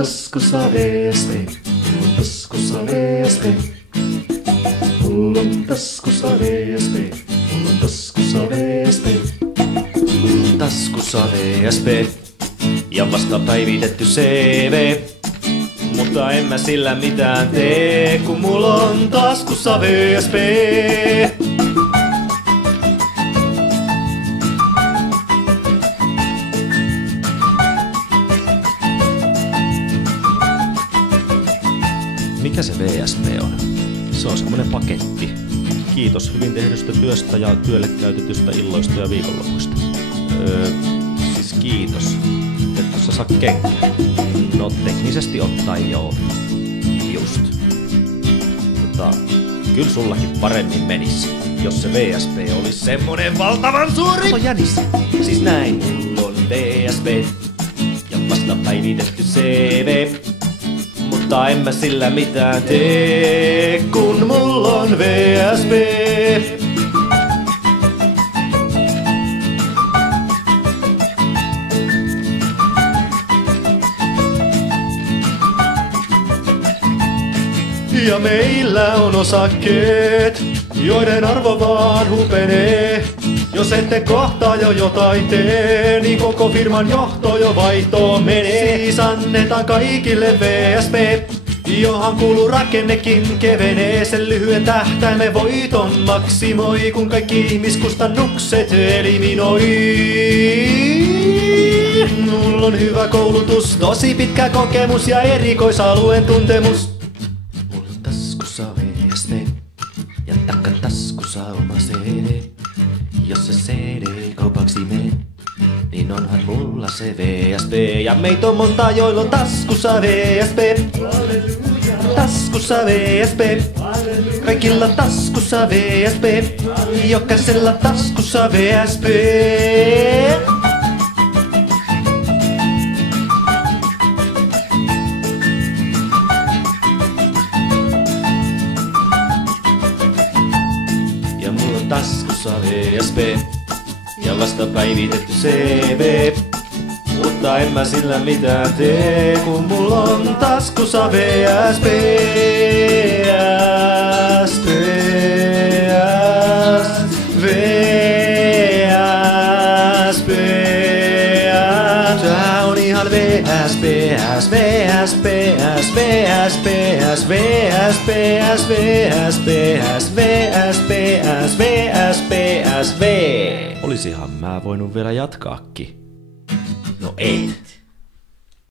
taskussa VSP, mulla on taskussa VSP. Mulla on taskussa VSP, mulla on taskussa VSP. Mulla on taskussa VSP ja vasta päivitetty CV. Mutta en mä sillä mitään tee, kun mulla on taskussa VSP. Mikä se VSP on? Se on semmonen paketti. Kiitos hyvin tehdystä työstä ja työlle käytetystä illoista ja viikonlopuista. Siis kiitos. Etkö sä saa kenkää? No teknisesti ottaen joo. Just. Mutta kyllä sullakin paremmin menis, jos se VSP olisi semmonen valtavan suuri. Kato jänis. Siis näin, mulla on VSP ja vasta päivitetty CV. Mutta en mä sillä mitään tee, kun mulla on VSP. Ja meillä on osakkeet, joiden arvo vaan hupenee. Jos ette kohtaa jo jotain tee, niin koko firman johto jo vaihtoon menee. Siis annetaan kaikille VSP, johon kuuluu rakennekin kevenee. Sen lyhyen tähtäimen voiton maksimoi, kun kaikki ihmiskustannukset eliminoi. Mulla on hyvä koulutus, tosi pitkä kokemus ja erikoisalueen tuntemus. Mulla on taskussa VSP ja takataskussa oma CD. Jos se CD kaupaksi menee, niin onhan mulla se VSP. Ja meitä on monta, joilla on taskussa VSP. Taskussa VSP. Kaikilla taskussa VSP. Jokaisella taskussa VSP. Ja mulla on taskussa VSP ja vasta päivitetty CV. Mutta en mä sillä mitään tee, kun mulla on taskussa VSP. Tää on ihan VSP, VSP, VSP, VSP, VSP. Olisihan mä voinut vielä jatkaakin. No et.